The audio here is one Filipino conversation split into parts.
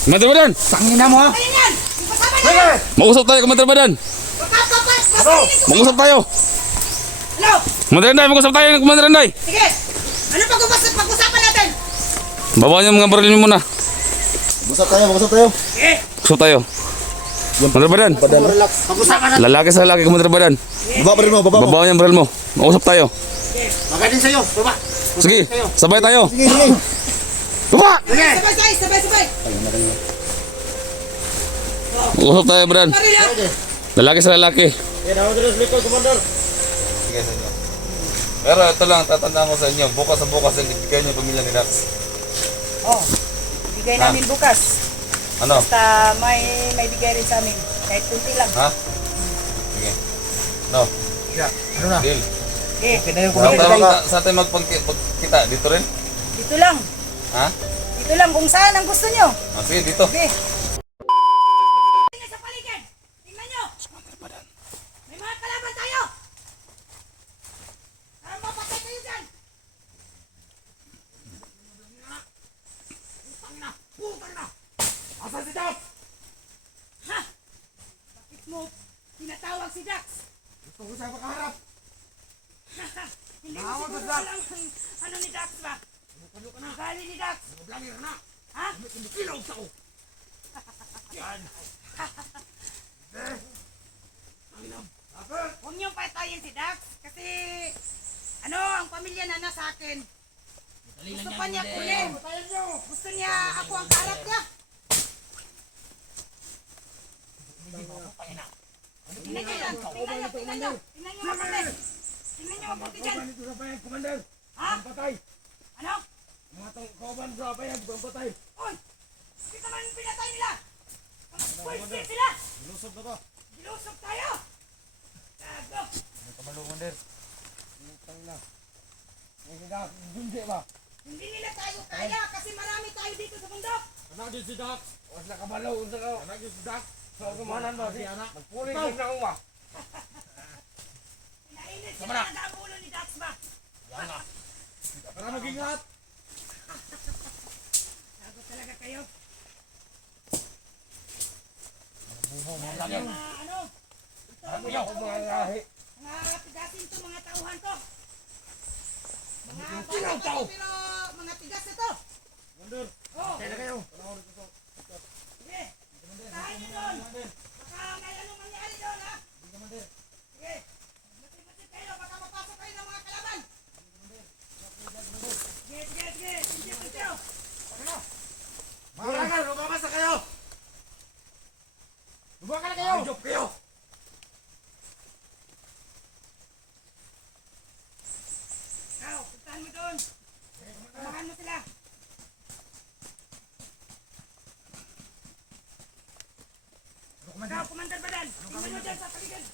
Komandan Badan. Tangina mo ha. Ayun yan! Yung kasama niya! Mag-usap tayo, Komandan Badan. Ano? Mag-usap tayo. Ano? Komandan Randay, mag-usap tayo, Komandan Randay. Sige! Ano pag-usapan natin? Babaan yung mga baril mo muna. Mag-usap tayo, mag-usap tayo. Sige! Usap tayo. Komandan Badan. Relax. Pag-usapan natin. Lalaki sa lalaki, Komandan Badan. Baba pa rin mo, baba mo. Babaan yung baril mo. Mag-usap tayo. Bagay din sa'yo, baba. Sige, sabay tayo. Sige, sige. Baba! Sabay-sabay! Mag-usap tayo, Badan. Baril ha! Lalaki sa lalaki. Yan, ako dito sa likod, Commander. Sige sa inyo. Pero ito lang, tatandaan ko sa inyo. Bukas sa bukas, ibigay niyo yung pamilya ni Dax. Oh, bigay namin bukas. Ano? Basta may bigay rin sa amin. Kahit kunti lang. Ha? Sige. No, Ano na? deal. Okay. Okay na yung Saan Commander. tayo magpagkita? Dito rin? Dito lang. Ha? Dito lang kung saan ang gusto nyo. Ah, sige, dito. Okay. Sa paligid. Tingnan nyo. May mga kalaban tayo. Mapatay kayo dyan. Putang na. Asan si Dax? Ha? Bakit mo tinatawag si Dax? Gusto ko siya makaharap. Hindi mo siguro alam kung ano ni Dax ba? Gali ni Dax. Blangir na. Ha? Kilog sa ko. Huwag niyong patayin si Dax kasi ano, ang pamilya na nasa akin. Gusto pa niya kunin. Gusto niya ako ang karat niya. Tingnan niyo yan. Tingnan niyo. Tingnan niyo mabuti. Tingnan niyo mabuti dyan. Dito sa bayan, Commander. Ha? Ang patay. Ano? Mga kauban sa bayan, ang patay. Uy! Kita man yung pinatay nila. Pwede sila. Lusog na ba? Gilusok tayo. Gago. Ang kabalo, Commander. Ang na. Ang higa, hindi ba? Hindi nila tayo kaya kasi marami tayo dito sa bundok. Anak din si Dax. Huwag na kabalo, unsa ka. Anak din si Dax. Sa kumanan ba si anak? Magpuling din na ako ba? Pinainit sila talaga ang ulo ni Dax ba? Para mag-ingat. Gago talaga kayo. Mga Ano? Ito mga tigasin to mga tauhan to. Mga Sino tao? pero mga tigas ito. Commander, Oh, kaya na kayo. sige. Tahan niyo doon. Baka may anong mangyari doon ha. Sige. Matip-matip kayo. Baka mapasok kayo ng mga kalaban. Sige. Tintip. Mga kangal, lumabas na kayo. Lumabas na kayo. Job kayo. Ikaw, puntahan mo doon. Samahan mo sila. Ikaw, Commander Badan. Tingnan mo dyan sa paligid.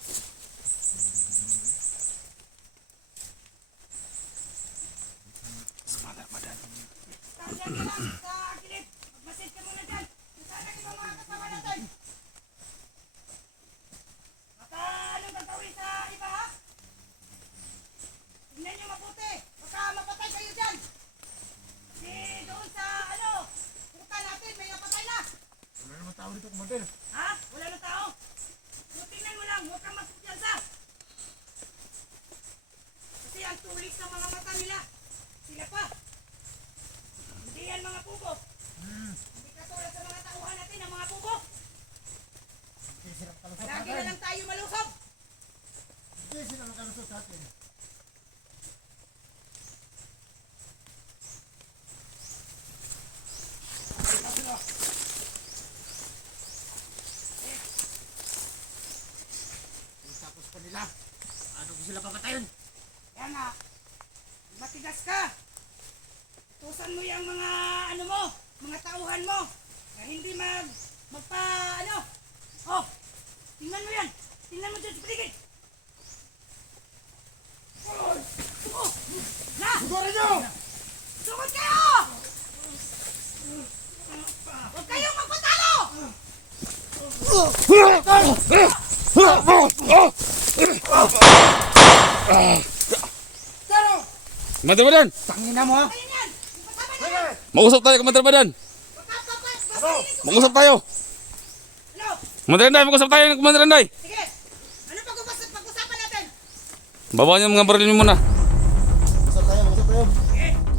Ikaw, dyan ka lang sa gilid. Magmasid ka muna dyan. Sana ibang mga kasama natin. Baka anong gagawin sa iba ha? Tingnan nyo mabuti. Baka mapatay kayo dyan. Kasi doon sa puta natin may napatay na. Wala naman tao dito, Commander. Ha? Wala na tao? So tingnan mo lang, huwag kang magpupyansa. Kasi ang tulis ng mga mata nila. Sila pa. Hindi yan mga pugo. Hindi katulad sa mga tauhan natin ang mga pugo. Lagi na lang tayo malusog. Hindi sila makalusot sa atin. Tapos pa nila. Ano ko sila papatayin? Kaya nga, matigas ka. Tusan mo yung mga mga tauhan mo. Na hindi magpa. Oh, tingnan mo yan. Tingnan mo dyan sa paligid. Oh, na! Sugorin nyo! Sugod kayo! Huwag kayong magpatalo! Komandan Badan. Tangina mo ha! Ayun yan! Yung kasama niya! Mag-usap tayo, Komandan Badan. Baka Mag-usap tayo. Ano? Commander Inday, mag-usap tayo, Commander Inday. Sige. Ano pag-usapan natin? Babaan yung mga baril mo muna.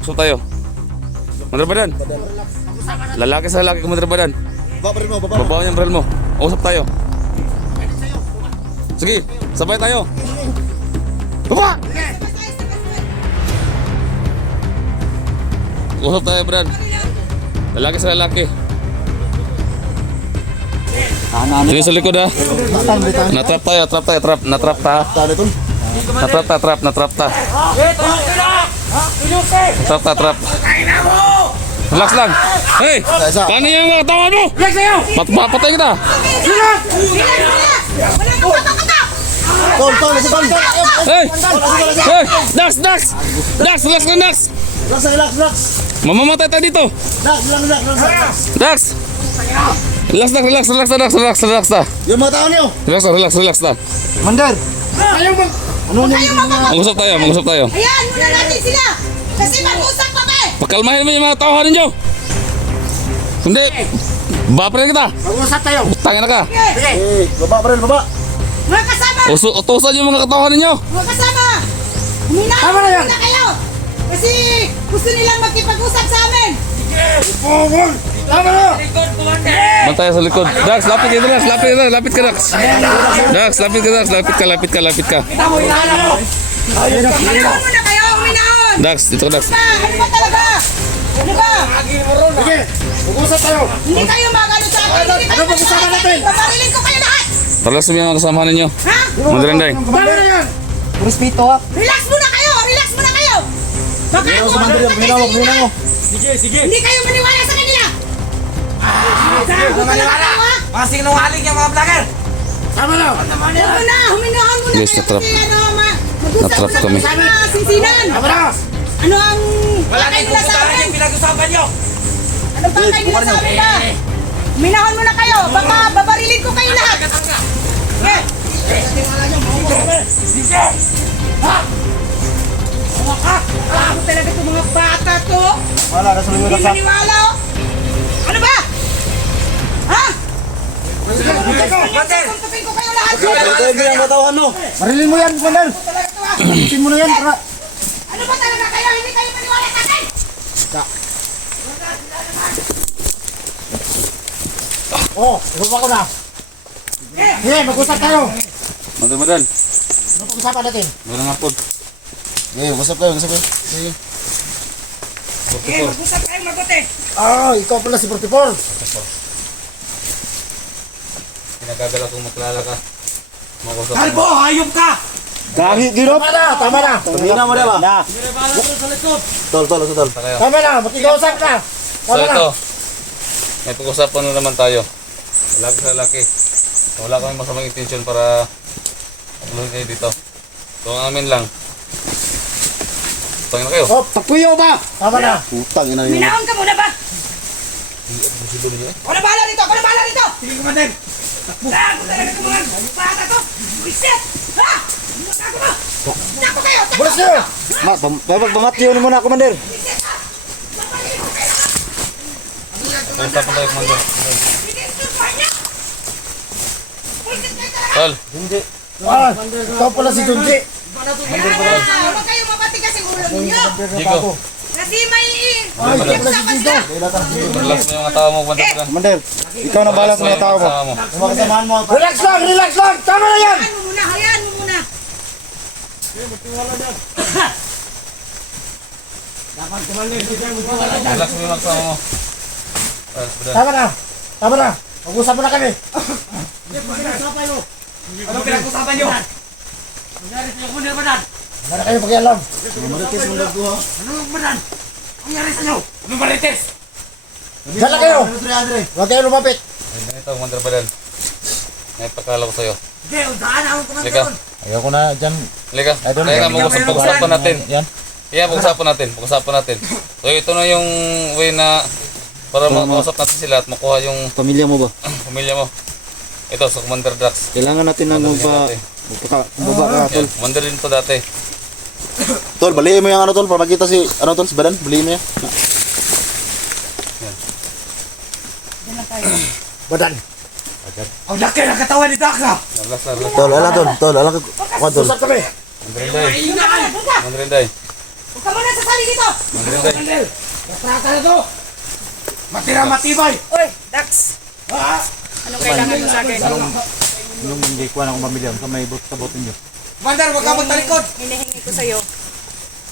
Usap tayo. Commander Badan. Lalaki sa lalaki, Commander Badan. Babaan yung baril mo. Usap tayo. Sige, sabay tayo. Baba! Usap tayo, Brad. Lalaki sa lalaki. Sige sa likod ha. Natrap tayo, natrap ta. Natrap ta. Trap. Relax lang. Hey, paano yung mga tawa mo? Patay kita. Hey, Dax, relax. Mamamatay tayo dito. Dax. Relax ta. Yung mga tao niyo. Relax ta. Mandar. Ano niyo? Mag-usap tayo. Ayan, muna natin sila. Kasi mag-usap kami. Pakalmahin mo yung mga tauhan ninyo. Hindi. Baparin kita. Mag-usap tayo. Tangin na ka. Baba pa rin, baba. Mga kasama. Utusan yung mga katauhan ninyo. Mga kasama. Tama na yan. Huminahon kayo. Kasi gusto nilang magkipag-usap sa amin. Tama na. Bantay sa likod. Dax, lapit ka, Dax. Lapit ka, Dax. Dax, lapit ka. Huminahon muna kayo. Huminahon. Dax, dito ka, Dax. Ano ba talaga? Ano ba? Sige, mag-usap tayo. Hindi kayo magano sa akin. Ano pag-usapan natin? Babarilin ko kayo lahat. Relax mo yung mga kasamahan ninyo. Ha? Commander Inday. Tama na yan. Respeto ha. Relax muna kayo. Baka ako ang patay sa inyo lahat. Hindi kayo maniwala sa kanila. Maniwala. Masing nungaling yung mga vlogger. Tama na. Huminahon muna Yes, kayo. natrap. Kasi mag-usap Natrap muna kami. kayo sa mga sinsinan. Tama na. Ano ang Wala pakay kayong nila sa pupuntahan akin? yung pinag-usapan nyo. Anong pakay nila sa akin ba? Huminahon muna kayo. Baka babarilin ko kayo lahat. Ako talaga itong mga bata to. Wala, nasa lumin Hindi na sa. maniwala. Oh. Ano ba? Ha? Suntukin ko kayo lahat. Hindi ang matawan mo. Marilin mo yan, Mandar. Talaga to ha. Isin mo na yan. Para. Ano ba talaga kayo? Hindi kayo maniwala sa akin. Oh, ibaba ko na. Sige, mag-usap tayo. Madal. Ano pag-usapan natin? Magandang hapon. Sige, mag-usap tayo. Okay, mag-usap kayo mabuti. Ah, ikaw pala si 44. Pinagagala kong maklala ka. Mag-usap. Kalbo, hayop ka! Dahil ginop. Tama na. Tumina mo na ba? Na. Tol. Tayo. Tama na, makikiusap na. So Tama na. ito, may pag-usapan na naman tayo. Lalaki sa lalaki. Wala kami masamang intention parauluhin kayo dito. So ang amin lang. Tangin na kayo. Oh, tapuyo ba? Tama na. Putang ina yun. Minahon ka muna ba? Ako na bahala dito! Sige, kumander. Ako talaga itong mga bata to. Buisit! Ha? Ako mo! Tapo kayo! Bulas nyo. Bamatyo ni muna, Commander. Buisit ha! Usapan tayo, Commander. Binisituhan niya! Buisit kayo talaga! Tol, Ah, ikaw pala si Junji. Huwag kayo mapati kasi ulo ninyo! Jigo, Kasi may... Ay, ikaw pala si Usapan Junji. sila! relax mo yung mga tao mo, Commander. Commander, ikaw na bahala sa mga tao mo. Kasama mo. Mga kasamahan mo. Relax lang. Tama na yan. Hayaan mo muna! Relax mo yung mga kasama mo. Tama na. Mag-usap mo na kami. Ano pinag-usapan nyo? Nangyari sa'yo, Kunder Badan! Wala na kayo pakialam. Ano Badan? Ang nangyari sa'yo? Ano marites? Diyan lang kayo. Huwag kayo lumapit. Ay, ganito, Commander Badan. May pagkala ko sa'yo. Hindi, untaan ako Kunder Halika. Badan! Ayoko na dyan. Halika. Kaya nga, pag-usapan natin. Yan. Yeah, pag-usapan natin. So ito na yung way na para makausap natin sila at makuha yung Pamilya mo ba? pamilya mo. Ito, sa Commander Drax. Kailangan natin ng Yan, magpaka tol. Commander din to dati. Tol, baliin mo yung ano tol para makita si ano tol si Badan, baliin mo yan. Yan lang tayo. Badan. Ang laki ng katawan ni Dax ah. Relax na, relax. Tol, alam ko. Kuha, tol. Usap kami. Mandrinday. Doon ka! Mandrinday. Huwag ka muna sasali dito! Mandrinday. Mandel, natrata na to. Matira matibay. Uy, Dax! Ah, Anong kailangan mo sa akin? Yung hindi ko na akong pamilya, sa may sabotin nyo. Mandel, wag ka magtalikod. Hinihingi ko sa'yo.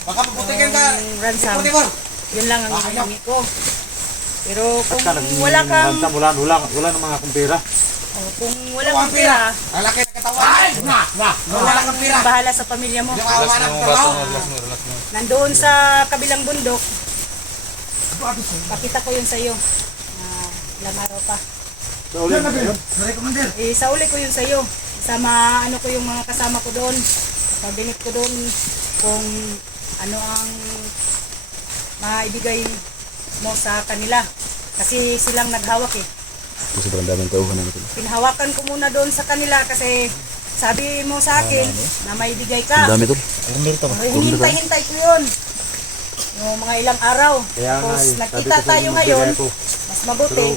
Baka puputikin ka. Ang ransom. Puti mo. Yun lang ang hinihingi ko. Pero kung wala kang... Wala ng mga kumpira. Oh, kung wala kang pera, Ang laki ng katawan. Ay, na. Wala kang pira. bahala sa pamilya mo. Yung Relax awa na ng mga trabaho. bata mo, relax mo, relax mo. Nandoon sa kabilang bundok, pakita ko yun sa'yo. Ilang araw pa. Sa uli ko yun sa'yo. Sama, ano ko yung mga kasama ko doon. Pabinit ko doon kung ano ang maibigay mo sa kanila. Kasi silang naghawak eh. Sobrang daming tauhan na ito. Pinahawakan ko muna doon sa kanila kasi sabi mo sa akin na may bigay Ang ka. dami tol. Hinintay-hintay ko yun. Yung mga ilang araw. Tapos nagkita tayo ngayon, mas mabuti.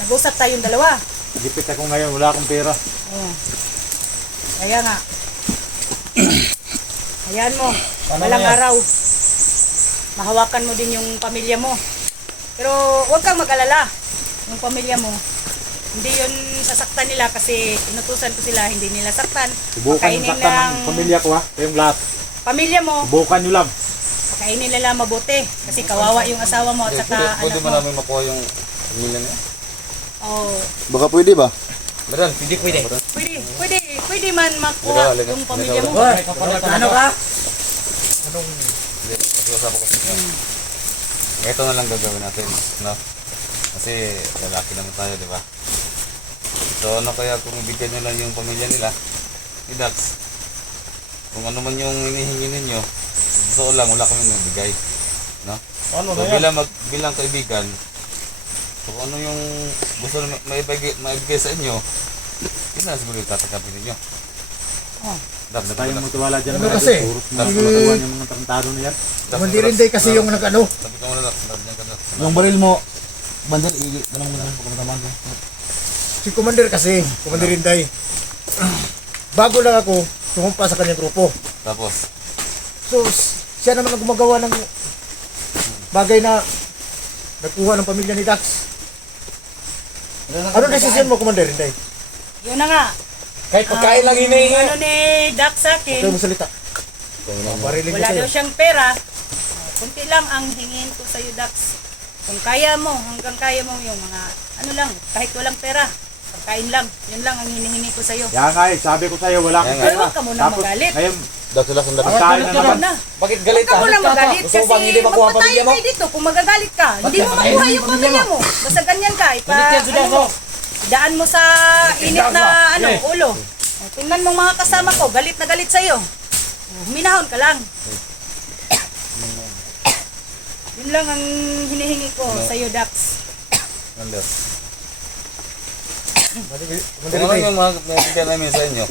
Nag-usap tayong dalawa. Gipit ako ngayon, wala akong pera. Oh. Kaya nga. Ayan mo, walang araw. Mahawakan mo din yung pamilya mo. Pero huwag kang mag-alala. Yung pamilya mo, hindi yun sasaktan nila kasi inutusan ko sila, hindi nila saktan. Pakainin lang pamilya ko ha, kayong lahat. pamilya mo, Subukan nyo lang. pakainin nila mabuti. Kasi kawawa yung asawa mo at saka Pwede anak ba mo. namin makuha yung pamilya niya? Oh, Baka pwede ba? Meron. Hindi pwede. pwede man makuha Liga, yung pamilya mo. Ano ka? Hindi, pag-uusap ko sa inyo. Ito na lang gagawin natin, no? Kasi lalaki naman tayo, di ba? So ano kaya kung ibigay nyo lang yung pamilya nila, ni Dax, kung ano man yung hinihingi ninyo, gusto ko lang, wala kami mabigay, no? Ano So bilang kaibigan, so kung ano yung gusto na maibigay sa inyo, yun na siguro yung tatakapin ninyo. Oh. Dax, Tayo mo tuwala dyan. Ano kasi? Matutuwan yung mga tarantado na yan. Mandirinday kasi yung nag-ano. Sabi ka muna, Dax, nandiyan ka, Dax. Yung baril mo, bandel, ganun mo na pagkamaman ko. Si Commander kasi, Commander Inday. Bago lang ako, sumumpa sa kanyang grupo. Tapos, So, siya naman ang gumagawa ng bagay na nagkuha ng pamilya ni Dax. Ano desisyon mo, Commander Inday? Yun na nga. Kahit pagkain lang hinihingi. Ano ni Dax sa akin, Huwag mo salita. Barilin ko wala sa'yo. daw siyang pera. Kunti lang ang hingin ko sa iyo, Dax. Kung kaya mo, hanggang kaya mo yung mga, ano lang, kahit walang pera, pagkain lang. Yun lang ang hinihingi ko sa iyo. Yan nga sabi ko sa'yo, wala akong Yan Pero pera. huwag ka muna magalit. Ngayon, Dax, relax ang Dax. pagkain na naman. Na. Bakit Huwag galit ka muna magalit Gusto mo bang kasi hindi makuha ang magpatayo pamilya mo? kayo dito kung magagalit ka. Hindi mo makuha yung pamilya mo. Basta ganyan ka. Ano mo, daan mo sa init na ulo. O, tingnan mong mga kasama ko, galit na galit sa'yo. O, huminahon ka lang. Yun lang ang hinihingi ko sa'yo, Dax. Nandiyan. Commander Kung ano Inday. yung mga bigyan namin sa inyo,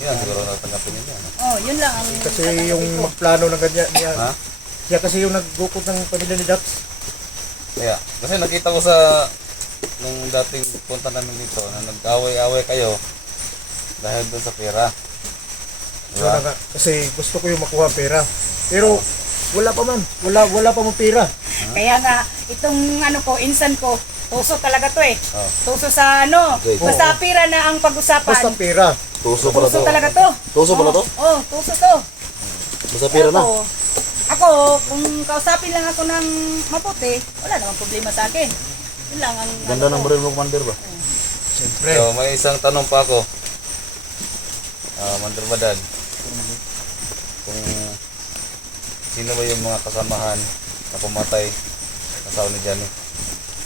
yan siguro natanggapin ninyo. Ano? Oh, yun lang ang Kasi yung magplano ng ganyan niya. Ha? Siya kasi yung naggukot ng pamilya ni Dax. Kaya, kasi nakita ko sa nung dating punta namin dito na nag-away-away kayo dahil doon sa pera. So, kasi gusto ko yung makuha pera. Pero wala pa man. Wala pa mo pera. Kaya nga, itong ano ko, insan ko, tuso talaga to eh. Oh. Tuso sa ano, Okay. basta pira na ang Basta pag-usapan. pera. Tuso pala Tuso to. talaga to. Tuso pala to? Oh, tuso to. Basta pera na. Ako, kung kausapin lang ako ng maputi, wala namang problema sa akin. Yun lang ang Ganda ano ng ko. baril mo, Commander ba? Siyempre. So, may isang tanong pa ako. Mandar Badan. Kung sino ba yung mga kasamahan na pumatay asawa ni Johnny?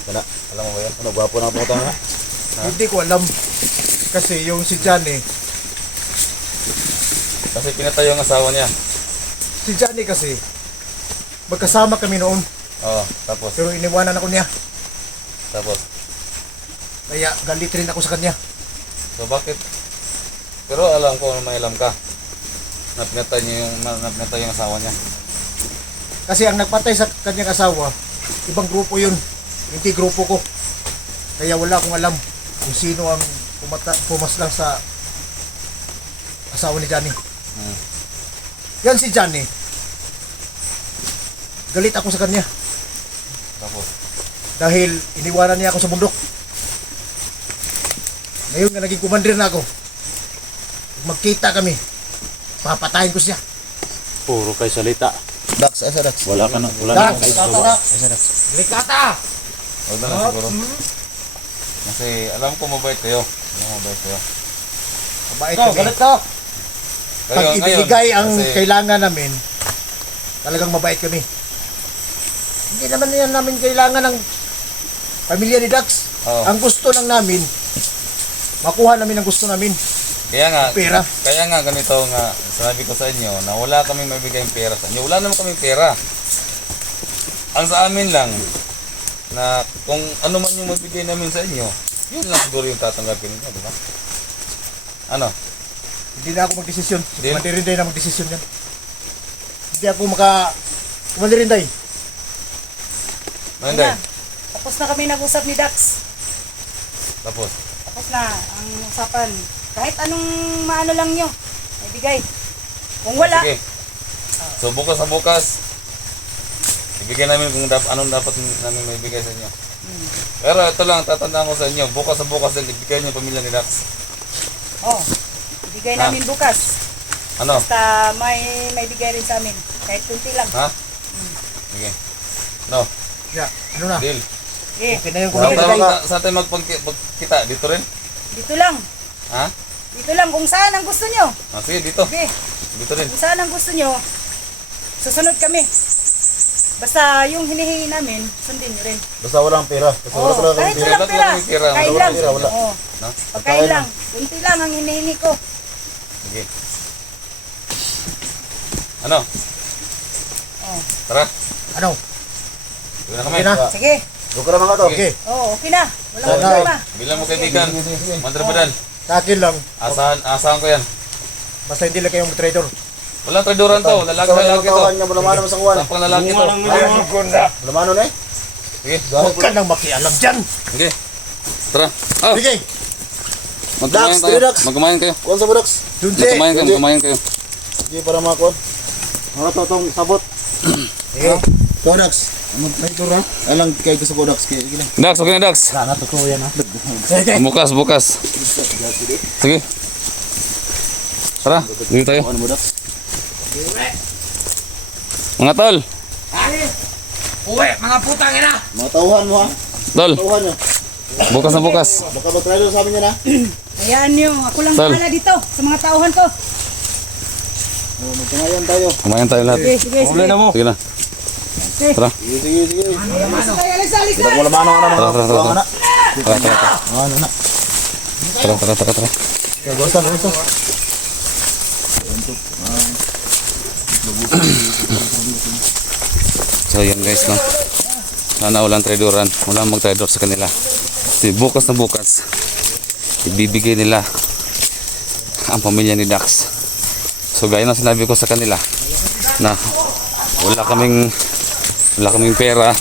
Wala. Alam mo ba yan? Ano, gwapo na po tayo. Hindi ko alam. Kasi yung si Johnny, Kasi pinatay yung asawa niya. kasi, magkasama kami noon. Oo, tapos, Pero iniwanan ako niya. tapos. Kaya galit rin ako sa kanya. So, bakit? Pero alam ko, may alam ka. Na pinatay yung asawa niya. Kasi ang nagpatay sa kanyang asawa, ibang grupo yun. Hindi grupo ko. Kaya wala akong alam kung sino ang pumaslang sa asawa ni Johnny. Yan si Johnny. Galit ako sa kanya Tapos, dahil iniwanan niya ako sa bundok. Ngayon nga naging kumandir na ako. Pag magkita kami, papatayin ko siya. Puro kay salita. Dax, asa Dax? Wala ka na Dax, kayo Dax, gawa. Dax. Delikata! huwag na lang siguro. Kasi alam ko mabait kayo. Alam ko mabait kayo. Mabait kami. Pag ibinigay ang kasi- kailangan namin, talagang mabait kami. Hindi naman yan namin kailangan ng pamilya ni Dax. Oo. Ang gusto lang namin, makuha namin ang gusto namin, Kaya nga, pera. kaya nga ganito nga, sinabi ko sa inyo na wala kaming mabigay pera sa inyo. Wala naman kaming pera. Ang sa amin lang, na kung ano man yung mabigay namin sa inyo, yun lang siguro yung tatanggapin niyo, di ba? Ano? Hindi na ako magdesisyon. Si Hindi? Commander Rinday na magdesisyon yan. Hindi ako Commander Rinday. Manday. Tapos na kami nag-usap ni Dax. Tapos, Tapos na ang usapan. Kahit anong maano lang nyo, may bigay. Kung wala, sige. So bukas sa bukas, ibigay namin kung anong dapat namin maibigay sa inyo. Pero ito lang, tatandaan ko sa inyo, bukas sa bukas din, ibigay niyo yung pamilya ni Dax. oh, ibigay Ha? namin bukas. Ano? Basta may bigay rin sa amin. Kahit kunti lang. Ha? Sige. No, Yeah, ano na? deal. Eh, Okay na yung Saan Commander tayo, Rinday. saan tayo magpagkita? Dito rin? dito lang. Ha? Dito lang kung saan ang gusto nyo. Ah, sige, dito. Okay. Dito rin. Kung saan ang gusto nyo, susunod kami. Basta yung hinihingi namin, sundin nyo rin. Basta walang pera. Basta Oo, kahit walang Wala pera. kaming pera. Kain Wala lang. pera, wala. Oo, No? pagkain lang. Kunti lang ang hinihingi ko. Sige. Ano? Oh. Tara. Ano? Uwi na kami. Okay na? Sige. Doon ka naman ka to. Okay. Oo, okay na. Walang Sige. problema. Bilang mo kaibigan. Mandrabadan. Sa akin lang, Asahan ko yan. basta hindi lang kayong trader. Walang traduran to. Lalaki lalaki to. niya, bulamano mo sa kuwan. Tapang lalaki to. Bulamano na eh. Sige. Huwag ka nang makialam dyan. Sige. Tara. Oh, Sige, magkumain Dax, tayo. three Dax. Magkumain kayo. Kuwan sa Budax. Junji. Magkumain kayo. Hindi para mga kuwan. Ano to itong sabot? Sige. Budax. May tura. Alang kay ko sa Budax. Kaya gina. Dax, okay na Dax. Sana to ko yan ha. Sige. Bukas. Sige. Tara, dito tayo. Ano Budax? Mga tol. Uwe, mga putang ina! Mga tauhan mo ha. Tol, Tauhan nyo. bukas na bukas. Baka mag-trailer sa amin yan ha. Hayaan nyo. Ako lang Sal. bahala dito sa mga tauhan ko. Magkamayan tayo. Kumain tayo lahat. Sige, sige, sige. Sige na. Tara. Sige, sige, sige. Tayo, alis na, alis na. Budak bulamano ka na mga Tara, tara, tara. tuwang na. Tara, tara, tara. Ano na. Tara. Kaya gusto. So yan guys, no. Sana walang traduran. Walang mag-traitor sa kanila. Kasi bukas na bukas, ibibigay nila ang pamilya ni Dax. So gaya ng sinabi ko sa kanila na wala kaming pera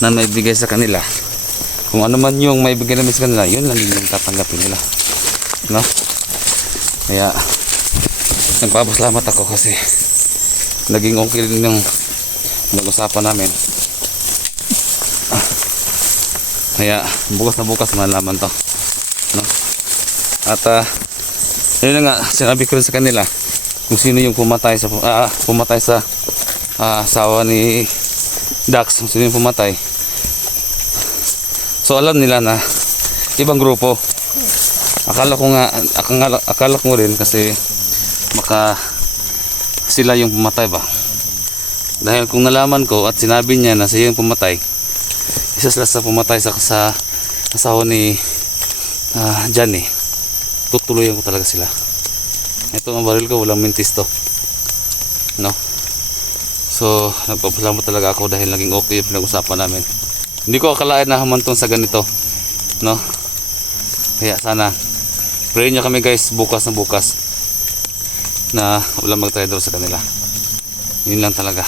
na maibigay sa kanila. Kung ano man yung maibigay namin sa kanila, yun lang din yung tatanggapin nila. No? Kaya nagpapasalamat ako kasi naging okay din yung nag-usapan namin. Kaya bukas na bukas malaman to, no? At yun na nga, sinabi ko rin sa kanila kung sino yung pumatay sa asawa ni Dax, kung sino yung pumatay. So alam nila na ibang grupo. Akala ko rin kasi maka sila yung pumatay ba. Dahil kung nalaman ko at sinabi niya na siya yung pumatay, isa sila sa pumatay sa asawa ni Johnny, tutuloyan ko talaga sila. Ito ang baril ko, walang mintis to, no? So nagpapasalamat talaga ako dahil naging okay yung pinag-usapan namin. Hindi ko akalain na humantong sa ganito, no? Kaya sana pray nyo kami guys, bukas na walang mag-traitor sa kanila. Yun lang talaga.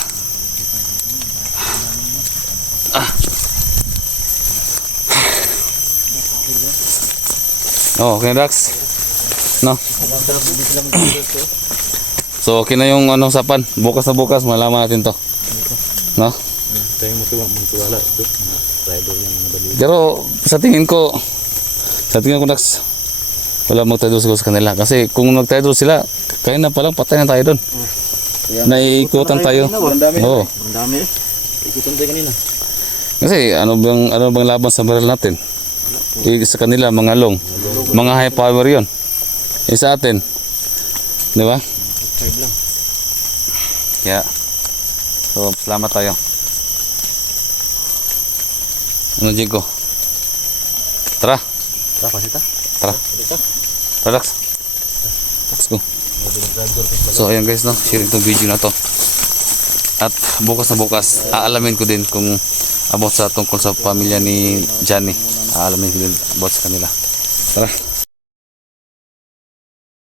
Oh, okay Dax. No. So okay na yung ano usapan. Bukas na bukas malaman natin to. No? Tayo magtiwala. Driver niya mga bali. Pero sa tingin ko Dax, wala magtayo siguro sa kanila. Kasi kung nagtayo sila, kaya na palang patay na tayo doon. Naiikutan tayo. Oo. Ang dami eh. Ikutan tayo kanina. Kasi ano bang laban sa baril natin? Sa kanila mga long, mga high power 'yon. Sa atin, di ba? lang. Kaya, so salamat tayo. Ano Jigo? Tara, Tara, pasita. tara. Relax. Let's go. So ayan guys, no, share itong video na to. At bukas na bukas, aalamin ko din kung about sa tungkol sa pamilya ni Johnny. Aalamin ko din about sa kanila. Tara.